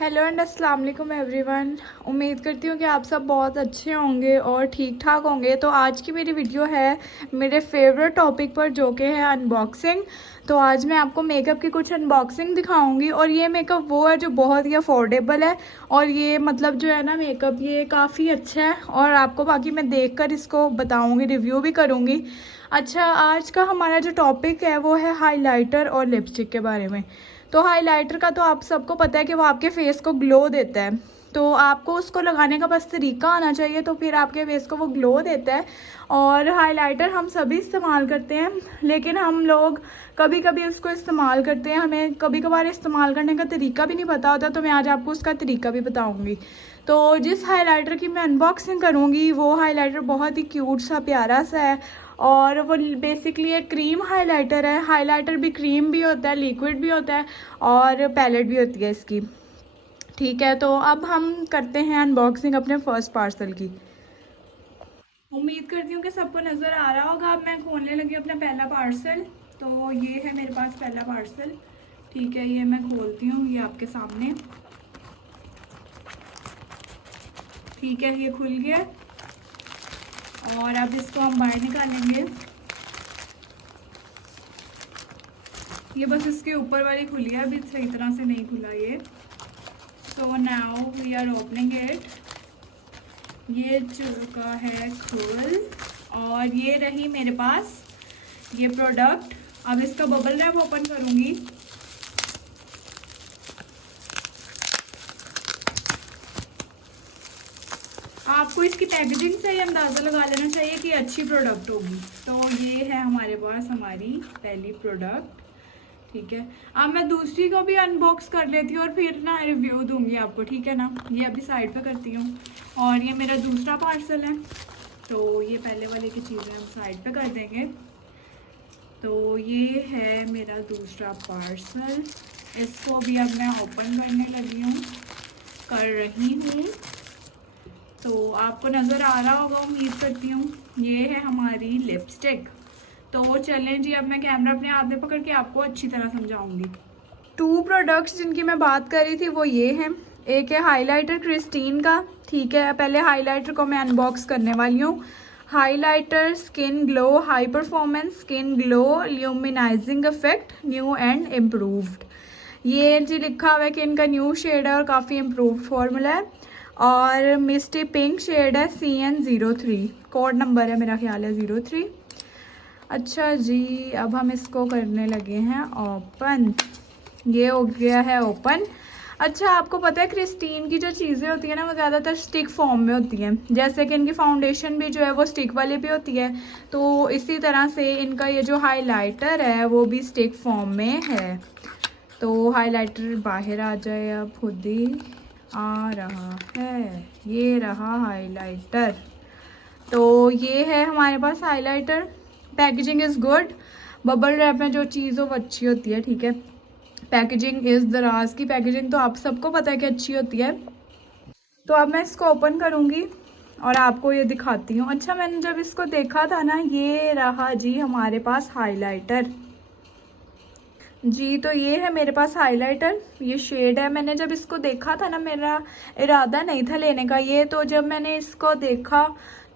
Hello and अस्सलाम वालेकुम everyone. उम्मीद करती हूँ कि आप सब बहुत अच्छे होंगे और ठीक ठाक होंगे। तो आज की मेरी वीडियो है मेरे फेवरेट टॉपिक पर, जो कि है अनबॉक्सिंग। तो आज मैं आपको मेकअप की कुछ अनबॉक्सिंग दिखाऊंगी और ये मेकअप वो है जो बहुत ही अफोर्डेबल है और ये मतलब जो है ना मेकअप ये काफ़ी अच्छा है और आपको बाकी मैं देखकर इसको बताऊँगी, रिव्यू भी करूँगी। अच्छा, आज का हमारा जो टॉपिक है वो है हाइलाइटर और लिपस्टिक के बारे में। तो हाइलाइटर का तो आप सबको पता है कि वो आपके फेस को ग्लो देता है, तो आपको उसको लगाने का बस तरीका आना चाहिए, तो फिर आपके फेस को वो ग्लो देता है। और हाइलाइटर हम सभी इस्तेमाल करते हैं, लेकिन हम लोग कभी कभी उसको इस्तेमाल करते हैं, हमें कभी कभार इस्तेमाल करने का तरीका भी नहीं पता होता। तो मैं आज आपको उसका तरीका भी बताऊंगी। तो जिस हाइलाइटर की मैं अनबॉक्सिंग करूंगी वो हाइलाइटर बहुत ही क्यूट सा प्यारा सा है और वो बेसिकली एक क्रीम हाइलाइटर है। हाइलाइटर भी क्रीम भी होता है, लिक्विड भी होता है और पैलेट भी होती है इसकी। ठीक है, तो अब हम करते हैं अनबॉक्सिंग अपने फर्स्ट पार्सल की। उम्मीद करती हूँ कि सबको नज़र आ रहा होगा। अब मैं खोलने लगी अपना पहला पार्सल। तो ये है मेरे पास पहला पार्सल। ठीक है, ये मैं खोलती हूँ, ये आपके सामने। ठीक है, ये खुल गया और अब इसको हम बाहर निकालेंगे। ये बस इसके ऊपर वाली खुली है, अभी सही तरह से नहीं खुला ये। So now we are opening it. ये चुका है खुल और ये रही मेरे पास ये प्रोडक्ट। अब इसका बबल रैप ओपन करूंगी। आपको इसकी पैकेजिंग से ही अंदाज़ा लगा लेना चाहिए कि अच्छी प्रोडक्ट होगी। तो ये है हमारे पास हमारी पहली प्रोडक्ट। ठीक है, अब मैं दूसरी को भी अनबॉक्स कर लेती हूँ और फिर ना रिव्यू दूंगी आपको। ठीक है ना, ये अभी साइड पे करती हूँ। और ये मेरा दूसरा पार्सल है, तो ये पहले वाले की चीज़ें हम साइड पे कर देंगे। तो ये है मेरा दूसरा पार्सल, इसको भी अब मैं ओपन करने लगी हूँ, कर रही हूँ। तो आपको नज़र आ रहा होगा उम्मीद करती हूँ। ये है हमारी लिपस्टिक। तो चलें जी, अब मैं कैमरा अपने हाथ में पकड़ के आपको अच्छी तरह समझाऊंगी। टू प्रोडक्ट्स जिनकी मैं बात कर रही थी वो ये हैं। एक है हाइलाइटर क्रिस्टीन का। ठीक है, पहले हाइलाइटर को मैं अनबॉक्स करने वाली हूँ। Highlighter skin glow, high performance skin glow, luminizing effect, new and improved. ये जी लिखा हुआ है कि इनका न्यू शेड है और काफ़ी इम्प्रूव्ड फॉर्मूला है और मिस्टी पिंक शेड है, CN03 कोड नंबर है, मेरा ख्याल है 03। अच्छा जी, अब हम इसको करने लगे हैं ओपन। ये हो गया है ओपन। अच्छा, आपको पता है क्रिस्टीन की जो चीज़ें होती है ना वो ज़्यादातर स्टिक फॉर्म में होती हैं, जैसे कि इनकी फाउंडेशन भी जो है वो स्टिक वाली भी होती है। तो इसी तरह से इनका ये जो हाइलाइटर है वो भी स्टिक फॉर्म में है। तो हाइलाइटर बाहर आ जाए, अब खुद ही आ रहा है, ये रहा हाइलाइटर। तो ये है हमारे पास highlighter. Packaging is good. Bubble wrap में जो चीज़ हो वो अच्छी होती है। ठीक है, पैकेजिंग इज़ दराज की पैकेजिंग तो आप सबको पता है कि अच्छी होती है। तो अब मैं इसको ओपन करूँगी और आपको ये दिखाती हूँ। अच्छा, मैंने जब इसको देखा था ना, ये रहा जी हमारे पास हाइलाइटर जी। तो ये है मेरे पास हाइलाइटर, ये शेड है। मैंने जब इसको देखा था ना, मेरा इरादा नहीं था लेने का ये, तो जब मैंने इसको देखा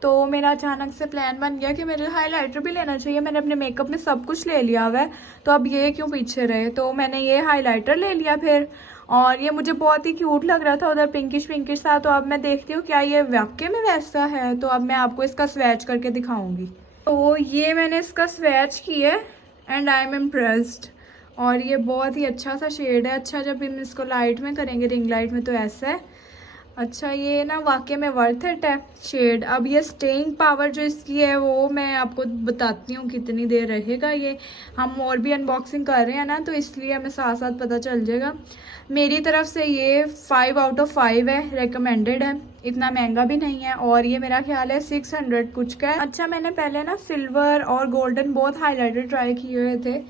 तो मेरा अचानक से प्लान बन गया कि मेरे हाइलाइटर भी लेना चाहिए। मैंने अपने मेकअप में सब कुछ ले लिया हुआ है, तो अब ये क्यों पीछे रहे। तो मैंने ये हाइलाइटर ले लिया फिर, और ये मुझे बहुत ही क्यूट लग रहा था उधर पिंकिश पिंकिश सा। तो अब मैं देखती हूँ क्या ये वाकई में वैसा है। तो अब मैं आपको इसका स्वैच करके दिखाऊंगी। तो ये मैंने इसका स्वैच किया एंड आई एम इम्प्रेस्ड। और ये बहुत ही अच्छा सा शेड है। अच्छा, जब हम इसको लाइट में करेंगे, रिंग लाइट में, तो ऐसा है। अच्छा, ये ना वाकई में वर्थ इट है शेड। अब ये स्टेइंग पावर जो इसकी है वो मैं आपको बताती हूँ कितनी देर रहेगा ये। हम और भी अनबॉक्सिंग कर रहे हैं ना, तो इसलिए हमें साथ साथ पता चल जाएगा। मेरी तरफ से ये 5 आउट ऑफ 5 है, रेकमेंडेड है। इतना महंगा भी नहीं है और ये मेरा ख्याल है 600 कुछ का है। अच्छा, मैंने पहले ना सिल्वर और गोल्डन बहुत हाईलाइटर ट्राई किए हुए थे।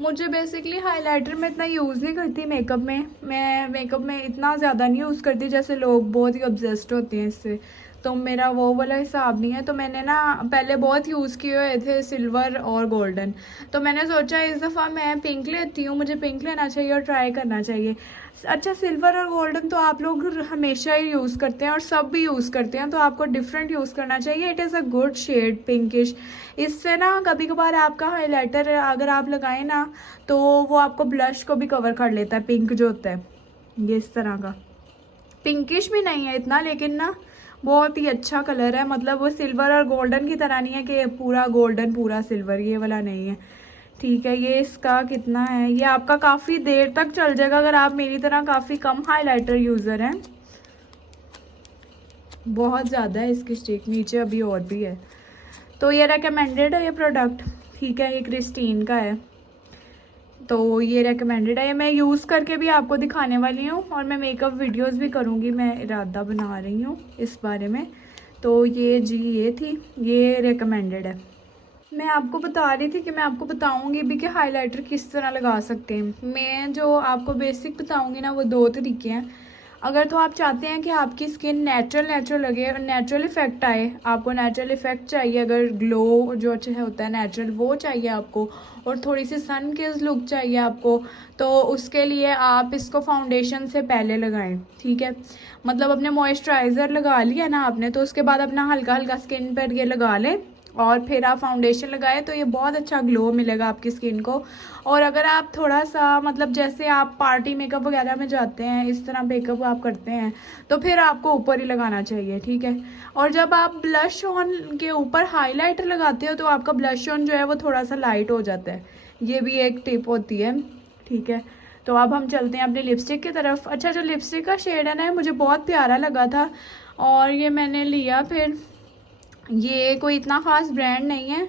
मुझे बेसिकली हाइलाइटर में इतना यूज़ नहीं करती मेकअप में। मैं मेकअप में इतना ज़्यादा नहीं यूज़ करती जैसे लोग बहुत ही ऑब्सेस्ड होते हैं इससे। तो मेरा वो वाला हिसाब नहीं है। तो मैंने ना पहले बहुत यूज़ किए हुए थे सिल्वर और गोल्डन, तो मैंने सोचा इस दफ़ा मैं पिंक लेती हूँ, मुझे पिंक लेना चाहिए और ट्राई करना चाहिए। अच्छा, सिल्वर और गोल्डन तो आप लोग हमेशा ही यूज़ करते हैं और सब भी यूज़ करते हैं, तो आपको डिफरेंट यूज़ करना चाहिए। It is a good shade pinkish. इससे ना कभी कभार आपका हाइलाइटर अगर आप लगाएं ना तो वो आपको ब्लश को भी कवर कर लेता है। पिंक जो होता है ये इस तरह का, पिंकिश भी नहीं है इतना, लेकिन ना बहुत ही अच्छा कलर है। मतलब वो सिल्वर और गोल्डन की तरह नहीं है कि पूरा गोल्डन पूरा सिल्वर, ये वाला नहीं है। ठीक है, ये इसका कितना है, ये आपका काफ़ी देर तक चल जाएगा अगर आप मेरी तरह काफ़ी कम हाइलाइटर यूज़र हैं। बहुत ज़्यादा है इसकी स्टिक, नीचे अभी और भी है। तो ये रेकमेंडेड है ये प्रोडक्ट, ठीक है, ये क्रिस्टीन का है, तो ये रेकमेंडेड है। ये मैं यूज़ करके भी आपको दिखाने वाली हूँ और मैं मेकअप वीडियोस भी करूँगी, मैं इरादा बना रही हूँ इस बारे में। तो ये जी ये थी, ये रेकमेंडेड है। मैं आपको बता रही थी कि मैं आपको बताऊंगी भी कि हाइलाइटर किस तरह लगा सकते हैं। मैं जो आपको बेसिक बताऊंगी ना वो 2 तरीके हैं। अगर तो आप चाहते हैं कि आपकी स्किन नेचुरल लगे और नेचुरल इफेक्ट आए, आपको नेचुरल इफेक्ट चाहिए, अगर ग्लो जो अच्छा होता है नेचुरल वो चाहिए आपको, और थोड़ी सी सन किस्ड लुक चाहिए आपको, तो उसके लिए आप इसको फाउंडेशन से पहले लगाएं। ठीक है, मतलब अपने मॉइस्चराइज़र लगा लिया ना आपने, तो उसके बाद अपना हल्का हल्का स्किन पर ये लगा लें और फिर आप फाउंडेशन लगाए तो ये बहुत अच्छा ग्लो मिलेगा आपकी स्किन को। और अगर आप थोड़ा सा मतलब जैसे आप पार्टी मेकअप वगैरह में जाते हैं, इस तरह मेकअप आप करते हैं, तो फिर आपको ऊपर ही लगाना चाहिए। ठीक है, और जब आप ब्लश ऑन के ऊपर हाइलाइटर लगाते हो तो आपका ब्लश ऑन जो है वो थोड़ा सा लाइट हो जाता है, ये भी एक टिप होती है। ठीक है, तो अब हम चलते हैं अपनी लिपस्टिक की तरफ। अच्छा, जो लिपस्टिक का शेड है ना मुझे बहुत प्यारा लगा था और ये मैंने लिया। फिर ये कोई इतना ख़ास ब्रांड नहीं है,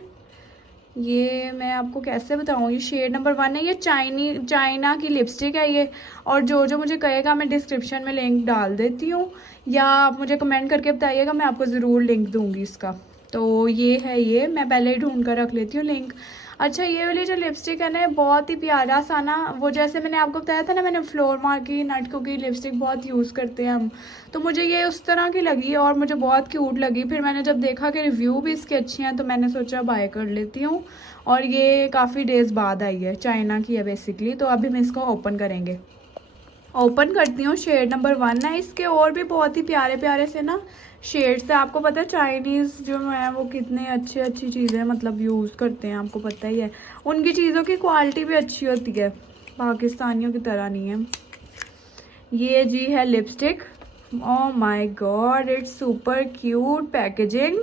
ये मैं आपको कैसे बताऊँ, ये शेड नंबर 1 है, ये चाइना की लिपस्टिक है ये। और जो मुझे कहेगा मैं डिस्क्रिप्शन में लिंक डाल देती हूँ, या आप मुझे कमेंट करके बताइएगा, मैं आपको ज़रूर लिंक दूँगी इसका। तो ये है, ये मैं पहले ही ढूंढ कर रख लेती हूँ लिंक। अच्छा, ये वाली जो लिपस्टिक है ना बहुत ही प्यारा सा ना, वो जैसे मैंने आपको बताया था ना, मैंने फ्लोर मार की नटको की लिपस्टिक बहुत यूज़ करते हैं हम, तो मुझे ये उस तरह की लगी और मुझे बहुत क्यूट लगी। फिर मैंने जब देखा कि रिव्यू भी इसके अच्छे हैं तो मैंने सोचा बाय कर लेती हूँ। और ये काफ़ी डेज़ बाद आई है, चाइना की है बेसिकली। तो अभी हम इसको ओपन करेंगे, ओपन करती हूँ। शेड नंबर 1 है, इसके और भी बहुत ही प्यारे प्यारे से ना शेड्स है। आपको पता है चाइनीज़ जो है वो कितने अच्छी चीज़ें मतलब यूज़ करते हैं, आपको पता ही है। उनकी चीज़ों की क्वालिटी भी अच्छी होती है, पाकिस्तानियों की तरह नहीं है। ये जी है lipstick, oh my God, it's super cute packaging.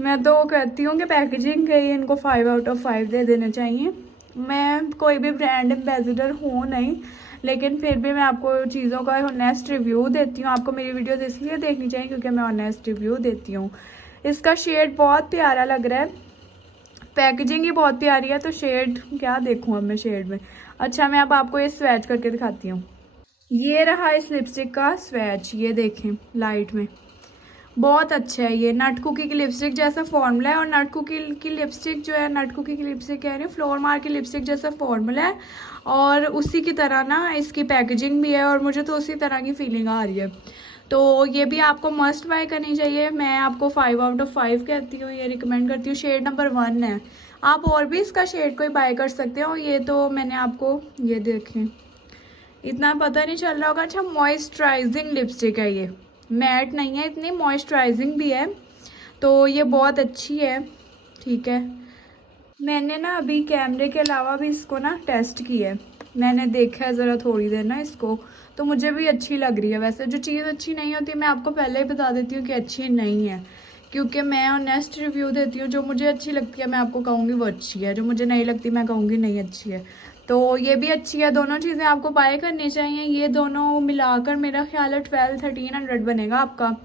मैं तो कहती हूँ कि पैकेजिंग के ही इनको 5 आउट ऑफ 5 दे देने चाहिए। मैं कोई भी ब्रांड एम्बेसडर हूँ नहीं, लेकिन फिर भी मैं आपको चीज़ों का ऑनेस्ट रिव्यू देती हूँ। आपको मेरी वीडियोस इसलिए देखनी चाहिए क्योंकि मैं ऑनेस्ट रिव्यू देती हूँ। इसका शेड बहुत प्यारा लग रहा है, पैकेजिंग ही बहुत प्यारी है, तो शेड क्या देखूँ अब मैं शेड में। अच्छा, मैं अब आपको ये स्वैच करके दिखाती हूँ। ये रहा इस लिपस्टिक का स्वैच, ये देखें लाइट में, बहुत अच्छा है। ये नट कुकी की लिपस्टिक जैसा फॉर्मूला है, और नट कुकी की लिपस्टिक जो है, नट कुकी की लिपस्टिक कह रही हूँ, फ्लोर मार की लिपस्टिक जैसा फॉर्मूला है, और उसी की तरह ना इसकी पैकेजिंग भी है, और मुझे तो उसी तरह की फीलिंग आ रही है। तो ये भी आपको मस्ट बाय करनी चाहिए। मैं आपको 5 आउट ऑफ 5 कहती हूँ, ये रिकमेंड करती हूँ। शेड नंबर 1 है, आप और भी इसका शेड कोई बाय कर सकते हो। ये तो मैंने आपको, ये देखें, इतना पता नहीं चल रहा होगा। अच्छा, मॉइस्चराइजिंग लिपस्टिक है ये, मैट नहीं है इतनी, मॉइस्चराइजिंग भी है, तो ये बहुत अच्छी है। ठीक है, मैंने ना अभी कैमरे के अलावा भी इसको ना टेस्ट किया है, मैंने देखा है ज़रा थोड़ी देर ना इसको, तो मुझे भी अच्छी लग रही है। वैसे जो चीज़ अच्छी नहीं होती मैं आपको पहले ही बता देती हूँ कि अच्छी नहीं है, क्योंकि मैं ऑनेस्ट रिव्यू देती हूँ। जो मुझे अच्छी लगती है मैं आपको कहूँगी वो अच्छी है, जो मुझे नहीं लगती मैं कहूँगी नहीं अच्छी है। तो ये भी अच्छी है, दोनों चीज़ें आपको बाय करनी चाहिए। ये दोनों मिलाकर मेरा ख्याल है 1200-1300 बनेगा आपका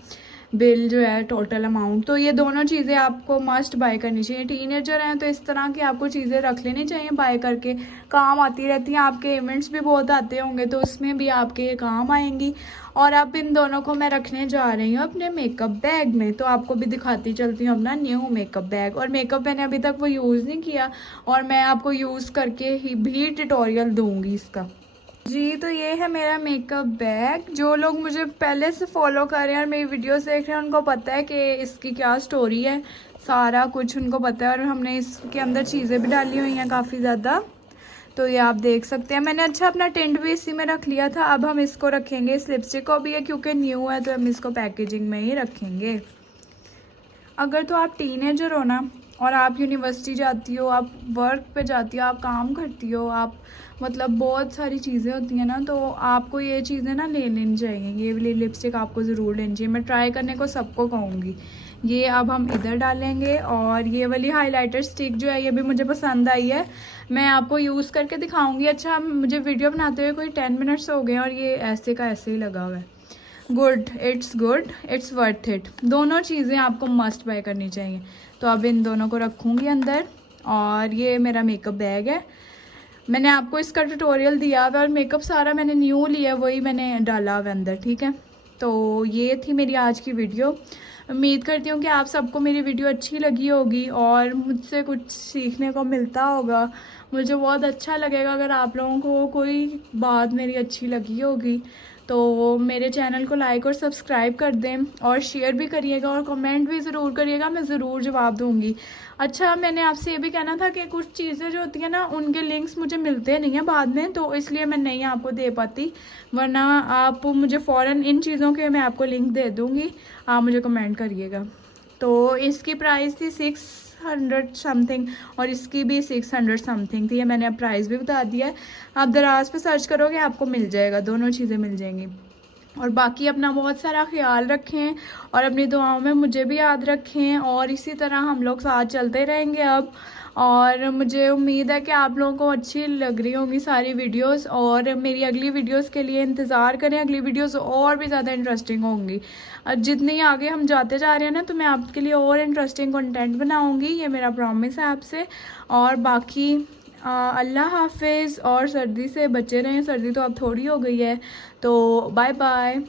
बिल जो है, टोटल अमाउंट। तो ये दोनों चीज़ें आपको मस्ट बाय करनी चाहिए। टीनेजर हैं तो इस तरह की आपको चीज़ें रख लेनी चाहिए बाय करके, काम आती रहती हैं। आपके इवेंट्स भी बहुत आते होंगे तो उसमें भी आपके ये काम आएंगी। और अब इन दोनों को मैं रखने जा रही हूँ अपने मेकअप बैग में, तो आपको भी दिखाती चलती हूँ अपना न्यू मेकअप बैग। और मेकअप मैंने अभी तक वो यूज़ नहीं किया, और मैं आपको यूज़ करके ही भी ट्यूटोरियल दूँगी इसका। जी, तो ये है मेरा मेकअप बैग। जो लोग मुझे पहले से फॉलो कर रहे हैं और मेरी वीडियोस देख रहे हैं उनको पता है कि इसकी क्या स्टोरी है, सारा कुछ उनको पता है। और हमने इसके अंदर चीज़ें भी डाली हुई हैं काफ़ी ज़्यादा, तो ये आप देख सकते हैं। मैंने अच्छा अपना टेंट भी इसी में रख लिया था। अब हम इसको रखेंगे, इस लिपस्टिक को भी है क्योंकि न्यू है तो हम इसको पैकेजिंग में ही रखेंगे। अगर तो आप टीनेजर हो ना और आप यूनिवर्सिटी जाती हो, आप वर्क पे जाती हो, आप काम करती हो, आप मतलब बहुत सारी चीज़ें होती हैं ना, तो आपको ये चीज़ें ना ले लेनी चाहिए। ये वाली लिपस्टिक आपको ज़रूर लेनी चाहिए। मैं ट्राई करने को सबको कहूँगी। ये अब हम इधर डालेंगे। और ये वाली हाइलाइटर स्टिक जो है ये भी मुझे पसंद आई है, मैं आपको यूज़ करके दिखाऊँगी। अच्छा, मुझे वीडियो बनाते हुए कोई 10 मिनट्स हो गए और ये ऐसे का ऐसे ही लगा हुआ है। Good, it's worth it. दोनों चीज़ें आपको मस्ट बाय करनी चाहिए। तो अब इन दोनों को रखूँगी अंदर। और ये मेरा मेकअप बैग है, मैंने आपको इसका ट्यूटोरियल दिया हुआ और मेकअप सारा मैंने न्यू लिया, वही मैंने डाला हुआ अंदर, ठीक है। तो ये थी मेरी आज की वीडियो। उम्मीद करती हूँ कि आप सबको मेरी वीडियो अच्छी लगी होगी और मुझसे कुछ सीखने को मिलता होगा। मुझे बहुत अच्छा लगेगा अगर आप लोगों को कोई बात मेरी अच्छी लगी होगी। तो मेरे चैनल को लाइक और सब्सक्राइब कर दें और शेयर भी करिएगा और कमेंट भी ज़रूर करिएगा, मैं ज़रूर जवाब दूँगी। अच्छा, मैंने आपसे ये भी कहना था कि कुछ चीज़ें जो होती हैं ना उनके लिंक्स मुझे मिलते नहीं हैं बाद में, तो इसलिए मैं नहीं आपको दे पाती, वरना आप मुझे फ़ौरन इन चीज़ों के मैं आपको लिंक दे दूँगी, आप मुझे कमेंट करिएगा। तो इसकी प्राइस थी 600 समथिंग और इसकी भी 600 समथिंग थी। ये मैंने अब प्राइस भी बता दिया है, आप दराज पे सर्च करोगे आपको मिल जाएगा, दोनों चीज़ें मिल जाएंगी। और बाकी अपना बहुत सारा ख्याल रखें और अपनी दुआओं में मुझे भी याद रखें और इसी तरह हम लोग साथ चलते रहेंगे अब। और मुझे उम्मीद है कि आप लोगों को अच्छी लग रही होंगी सारी वीडियोस और मेरी अगली वीडियोस के लिए इंतज़ार करें। अगली वीडियोस और भी ज़्यादा इंटरेस्टिंग होंगी। जितनी आगे हम जाते जा रहे हैं ना तो मैं आपके लिए और इंटरेस्टिंग कंटेंट बनाऊँगी, ये मेरा प्रॉमिस है आपसे। और बाकी अल्लाह हाफिज़ और सर्दी से बचे रहें। सर्दी तो अब थोड़ी हो गई है, तो बाय बाय।